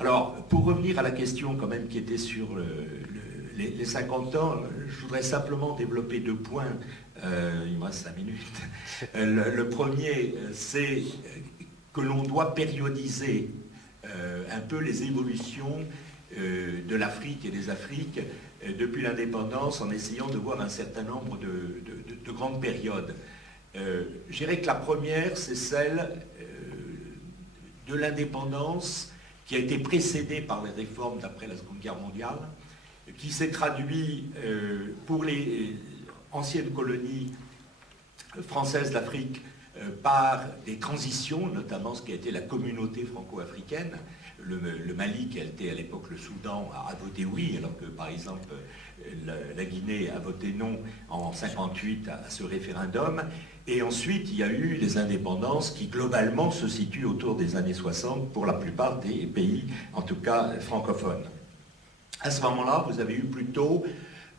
Alors, pour revenir à la question quand même qui était sur les 50 ans, je voudrais simplement développer deux points. Il me reste 5 minutes. Le premier, c'est que l'on doit périodiser un peu les évolutions de l'Afrique et des Afriques depuis l'indépendance en essayant de voir un certain nombre de grandes périodes. Je dirais que la première, c'est celle de l'indépendance qui a été précédée par les réformes d'après la Seconde Guerre mondiale, qui s'est traduit pour les anciennes colonies françaises d'Afrique par des transitions, notamment ce qui a été la communauté franco-africaine. Le Mali, qui a été à l'époque le Soudan, a voté oui, alors que par exemple la Guinée a voté non en 1958 à ce référendum. Et ensuite, il y a eu des indépendances qui globalement se situent autour des années 60 pour la plupart des pays, en tout cas francophones. À ce moment-là, vous avez eu plutôt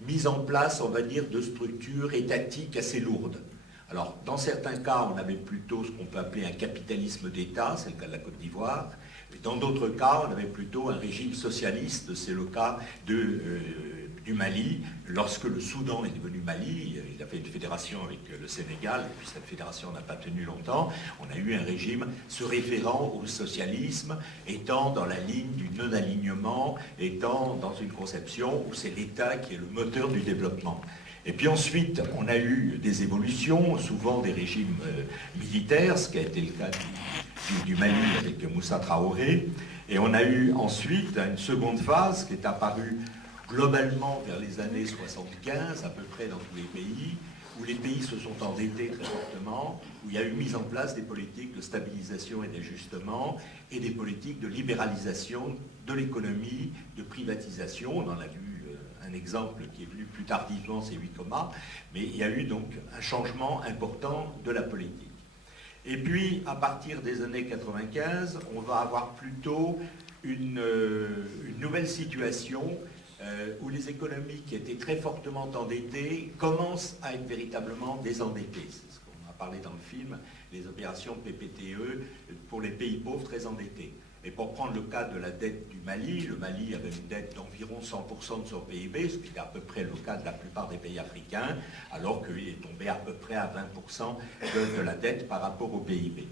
mise en place, on va dire, de structures étatiques assez lourdes. Alors, dans certains cas, on avait plutôt ce qu'on peut appeler un capitalisme d'État, c'est le cas de la Côte d'Ivoire. Dans d'autres cas, on avait plutôt un régime socialiste, c'est le cas du Mali. Lorsque le Soudan est devenu Mali, il a fait une fédération avec le Sénégal, et puis cette fédération n'a pas tenu longtemps. On a eu un régime se référant au socialisme, étant dans la ligne du non-alignement, étant dans une conception où c'est l'État qui est le moteur du développement. Et puis ensuite, on a eu des évolutions, souvent des régimes militaires, ce qui a été le cas du Mali avec Moussa Traoré. Et on a eu ensuite une seconde phase qui est apparue globalement vers les années 75, à peu près dans tous les pays, où les pays se sont endettés très fortement, où il y a eu mise en place des politiques de stabilisation et d'ajustement, et des politiques de libéralisation de l'économie, de privatisation. On en a vu un exemple qui est venu plus tardivement, c'est 8 commas, mais il y a eu donc un changement important de la politique. Et puis, à partir des années 95, on va avoir plutôt une nouvelle situation où les économies qui étaient très fortement endettées commencent à être véritablement désendettées. C'est ce qu'on a parlé dans le film, les opérations PPTE pour les pays pauvres très endettés. Et pour prendre le cas de la dette du Mali, le Mali avait une dette d'environ 100% de son PIB, ce qui est à peu près le cas de la plupart des pays africains, alors qu'il est tombé à peu près à 20% de la dette par rapport au PIB.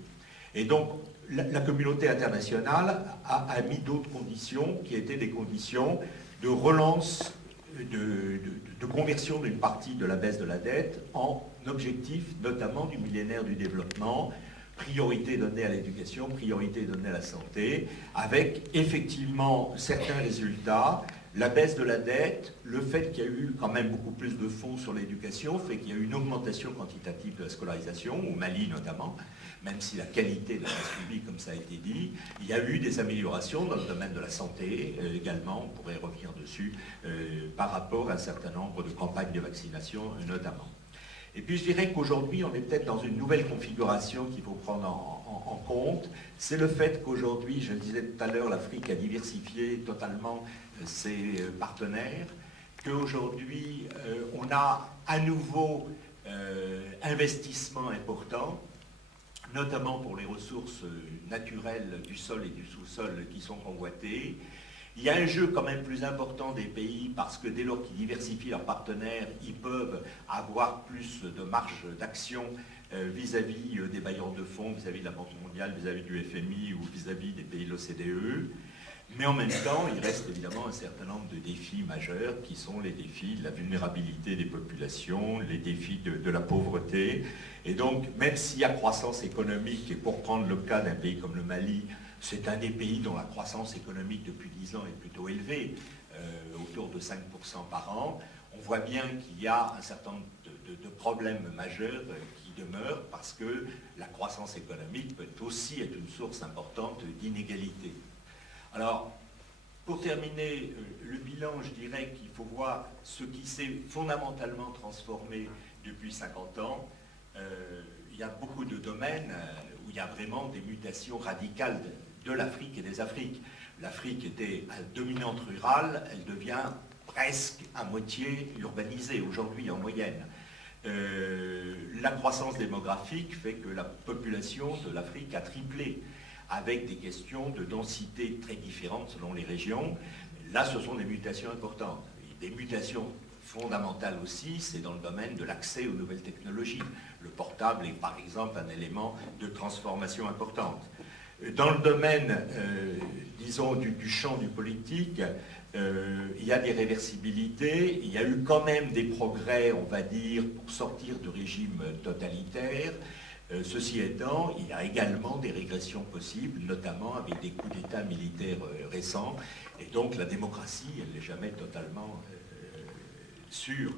Et donc, la communauté internationale a mis d'autres conditions, qui étaient des conditions de relance, de conversion d'une partie de la baisse de la dette en objectif, notamment du millénaire du développement, priorité donnée à l'éducation, priorité donnée à la santé, avec effectivement certains résultats. La baisse de la dette, le fait qu'il y a eu quand même beaucoup plus de fonds sur l'éducation, fait qu'il y a eu une augmentation quantitative de la scolarisation, au Mali notamment, même si la qualité n'a pas suivi, comme ça a été dit. Il y a eu des améliorations dans le domaine de la santé également, on pourrait revenir dessus, par rapport à un certain nombre de campagnes de vaccination notamment. Et puis je dirais qu'aujourd'hui, on est peut-être dans une nouvelle configuration qu'il faut prendre en compte. C'est le fait qu'aujourd'hui, je le disais tout à l'heure, l'Afrique a diversifié totalement ses partenaires, qu'aujourd'hui, on a à nouveau investissement important, notamment pour les ressources naturelles du sol et du sous-sol qui sont convoitées. Il y a un jeu quand même plus important des pays parce que dès lors qu'ils diversifient leurs partenaires, ils peuvent avoir plus de marge d'action vis-à-vis des bailleurs de fonds, vis-à-vis de la Banque mondiale, vis-à-vis du FMI ou vis-à-vis des pays de l'OCDE. Mais en même temps, il reste évidemment un certain nombre de défis majeurs qui sont les défis de la vulnérabilité des populations, les défis de la pauvreté. Et donc, même s'il y a croissance économique, et pour prendre le cas d'un pays comme le Mali, c'est un des pays dont la croissance économique depuis 10 ans est plutôt élevée, autour de 5% par an. On voit bien qu'il y a un certain nombre de problèmes majeurs qui demeurent parce que la croissance économique peut aussi être une source importante d'inégalité. Alors, pour terminer le bilan, je dirais qu'il faut voir ce qui s'est fondamentalement transformé depuis 50 ans. Il y a beaucoup de domaines où il y a vraiment des mutations radicales de l'Afrique et des Afriques. L'Afrique était dominante rurale, elle devient presque à moitié urbanisée aujourd'hui en moyenne. La croissance démographique fait que la population de l'Afrique a triplé. avec des questions de densité très différentes selon les régions. Là, ce sont des mutations importantes. Des mutations fondamentales aussi, c'est dans le domaine de l'accès aux nouvelles technologies. Le portable est par exemple un élément de transformation importante. Dans le domaine, disons, du champ du politique, il y a des réversibilités, il y a eu quand même des progrès, on va dire, pour sortir de régimes totalitaires. Ceci étant, il y a également des régressions possibles, notamment avec des coups d'État militaires récents, et donc la démocratie, elle n'est jamais totalement sûre.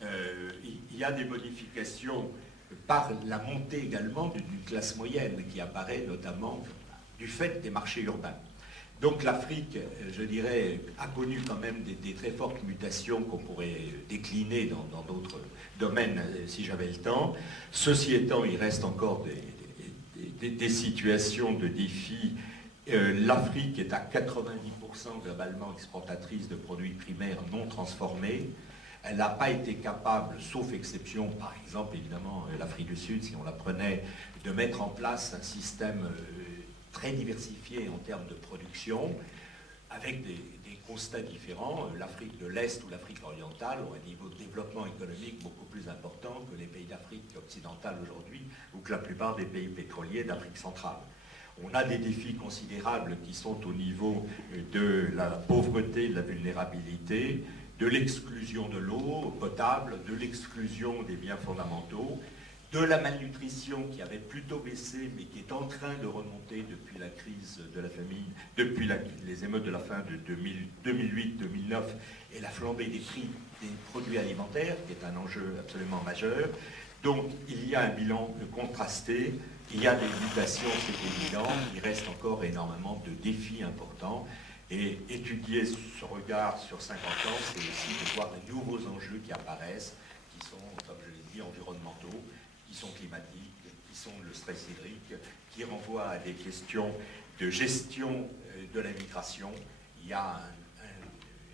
Il y a des modifications par la montée également d'une classe moyenne qui apparaît notamment du fait des marchés urbains. Donc l'Afrique, je dirais, a connu quand même des très fortes mutations qu'on pourrait décliner dans d'autres domaines si j'avais le temps. Ceci étant, il reste encore des situations de défis. L'Afrique est à 90% globalement exportatrice de produits primaires non transformés. Elle n'a pas été capable, sauf exception, par exemple, évidemment, l'Afrique du Sud, si on la prenait, de mettre en place un système très diversifié en termes de production, avec des constats différents. L'Afrique de l'Est ou l'Afrique orientale ont un niveau de développement économique beaucoup plus important que les pays d'Afrique occidentale aujourd'hui, ou que la plupart des pays pétroliers d'Afrique centrale. On a des défis considérables qui sont au niveau de la pauvreté, de la vulnérabilité, de l'exclusion de l'eau potable, de l'exclusion des biens fondamentaux, de la malnutrition qui avait plutôt baissé, mais qui est en train de remonter depuis la crise de la famine, depuis les émeutes de la fin de 2008-2009 et la flambée des prix des produits alimentaires, qui est un enjeu absolument majeur. Donc il y a un bilan contrasté, il y a des mutations, c'est évident, il reste encore énormément de défis importants. Et étudier ce regard sur 50 ans, c'est aussi de voir les nouveaux enjeux qui apparaissent, qui sont, comme je l'ai dit, environnementaux, qui sont climatiques, qui sont le stress hydrique, qui renvoient à des questions de gestion de la migration. Il y a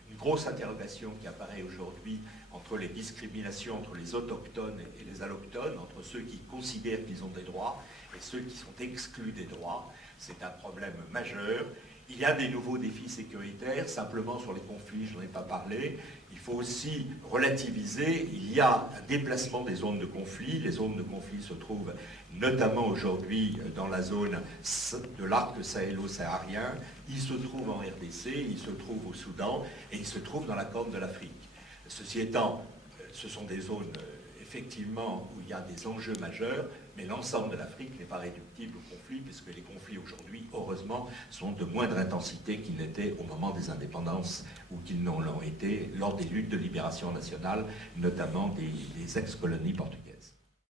une grosse interrogation qui apparaît aujourd'hui entre les discriminations entre les autochtones et les allochtones, entre ceux qui considèrent qu'ils ont des droits et ceux qui sont exclus des droits. C'est un problème majeur. Il y a des nouveaux défis sécuritaires, simplement sur les conflits, je n'en ai pas parlé. Il faut aussi relativiser, il y a un déplacement des zones de conflit. Les zones de conflit se trouvent notamment aujourd'hui dans la zone de l'arc sahélo-saharien. Ils se trouvent en RDC, ils se trouvent au Soudan et ils se trouvent dans la Corne de l'Afrique. Ceci étant, ce sont des zones effectivement où il y a des enjeux majeurs, mais l'ensemble de l'Afrique n'est pas réductible au conflit, puisque les conflits aujourd'hui, heureusement, sont de moindre intensité qu'ils n'étaient au moment des indépendances ou qu'ils n'ont été lors des luttes de libération nationale, notamment des ex-colonies portugaises.